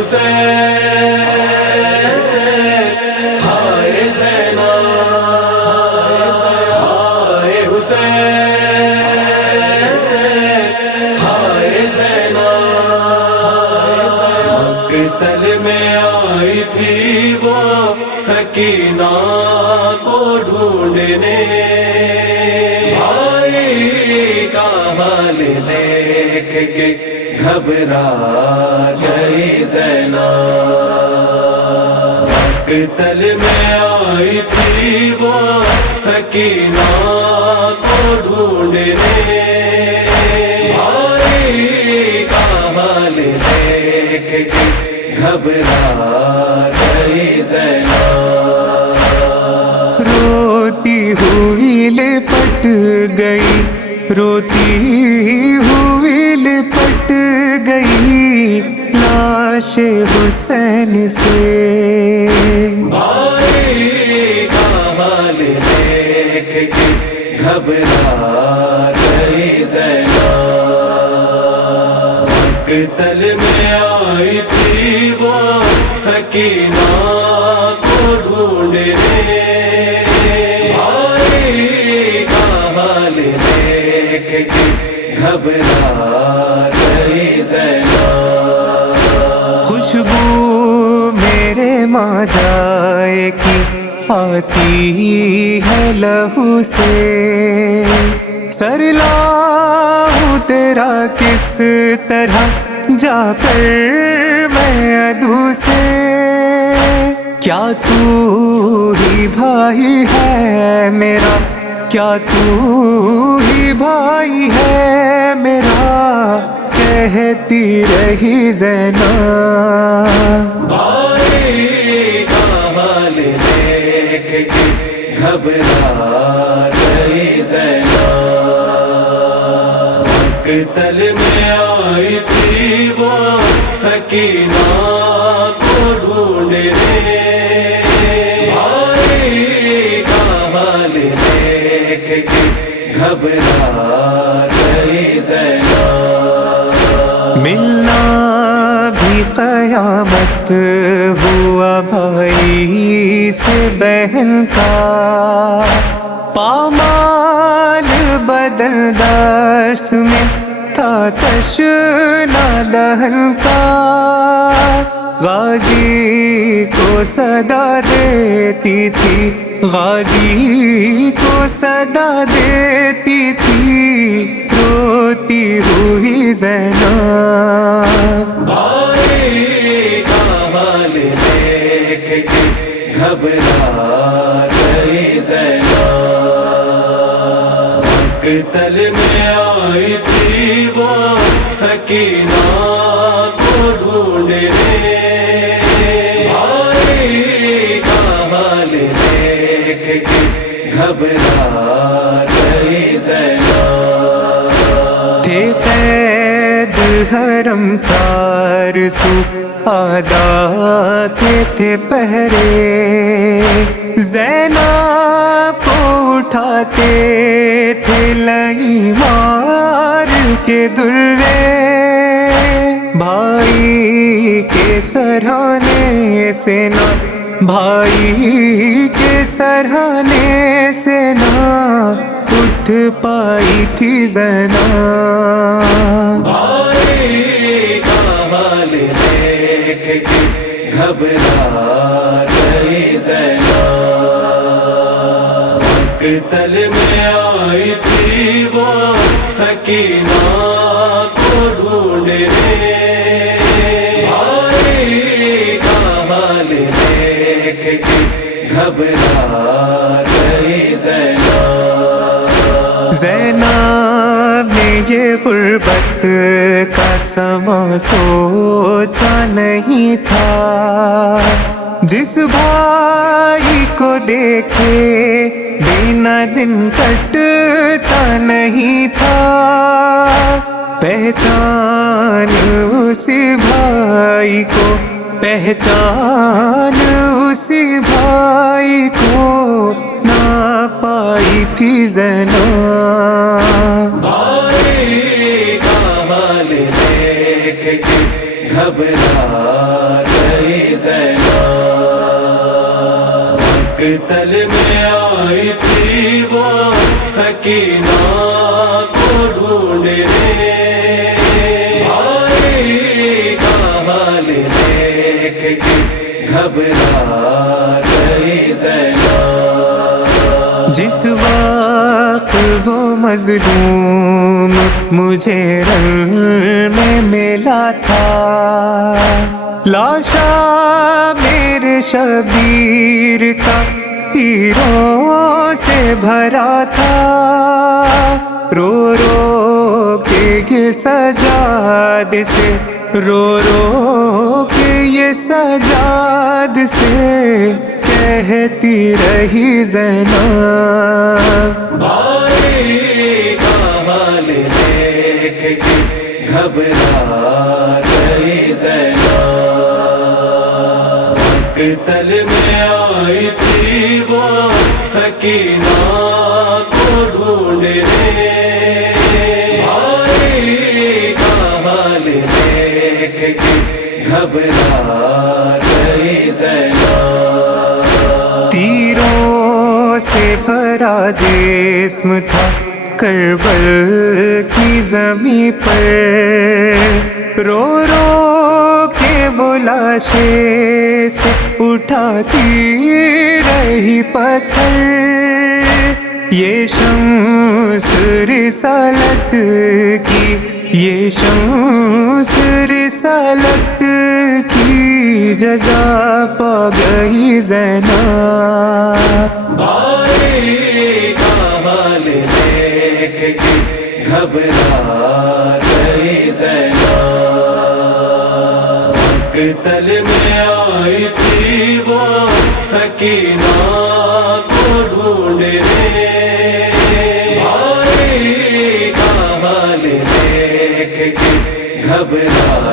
حسین ہائے زینب ہائے حسین ہائے زینب مقتل میں آئی تھی وہ سکینہ کو ڈھونڈنے بھائی کا حال دیکھ کے گھبرا گئی زینب مقتل میں آئی تھی وہ سکینہ کو ڈھونڈنے بھائی کا حال دیکھ کے گھبرا گئی زینب روتی ہوئی لپٹ گئی روتی ہوئی لپٹ گئی لاش حسین سے بھائی کا حال دیکھ کے گھبرا گئی زینب مقتل میں آئی تھی وہ سکینہ کو ڈھونڈنے بھائی کا حال دیکھ کے گھبرا گئی زینب خوشبو میرے ماں جائے کی آتی ہے لہو سے سر لاؤں تیرا کس طرح جا کر میں ادو سے کیا تو ہی بھائی ہے میرا کیا تو ہی بھائی ہے میرا کہتی رہی زینب بھائی کا حال دیکھ کے گھبرا گئی زینب مقتل میں آئی تھی وہ سکینہ کو ڈھونڈنے بھائی کا حال دیکھ کے گھبرا گئی زینب ملنا بھی قیامت ہوا بھائی سے بہن کا پامال بدل داس میں تھا تشنا دہن کا غازی کو صدا دیتی تھی غازی کو صدا دیتی تھی روتی ہوئی زینب بھائی کا حال دیکھ کے گھبرا گئی زینب مقتل میں آئی تھی وہ سکینہ کو ڈھونڈنے بھائی کا حال دیکھ کے گھبرا گئی زینب تھے قید حرم چار سو آدھا کے تھے پہرے زینب کو اٹھاتے تھے لئی مار کے درے بھائی کے سرہانے سے نہ بھائی کے سرہانے سے نہ اٹھ پائی تھی زینب بھائی کا حال دیکھ کے گھبرا گئی زینب مقتل میں آئی تھی وہ سکینہ کو ڈھونڈنے بھائی کا حال دیکھ کے گھبرا گئی زینب زینب نے یہ غربت کا سما سوچا نہیں تھا جس بھائی کو دیکھے بنا دن کٹتا نہیں تھا پہچان اسی بھائی کو پہچان اسی بھائی کو نہ پائی تھی زینب بھائی کا حال دیکھ کے گھبرا زینب مقتل میں آئی تھی وہ سکینہ کو ڈھونڈنے بھائی کا حال دیکھ کے گھبرا گئی زینب جس وقت وہ مظلوم مجھے رنگ میں ملا تھا لاشا میرے شبیر کا تیروں سے بھرا تھا رو رو کے یہ سجاد سے رو رو کے یہ سجاد سے کہتی رہی زینب بھائی کا حال دیکھ کے گھبرا گئی زینب مقتل میں آئی تھی وہ سکینہ کو ڈھونڈنے بھائی کا حال دیکھ کے گھبرا گئی زینب تیروں سے بھرا جسم تھا کربل کی زمین پر رو رو کے وہ لاشے سے اٹھاتی رہی پتھر یہ شمس رسالت کی یہ شمس رسالت کی جزا پا گئی زینب بھائی کا حال دیکھ کے گھبرا گئی زینب مقتل میں آئی تھی وہ سکینہ کو ڈھونڈنے بھائی کا حال دیکھ کے گھبرا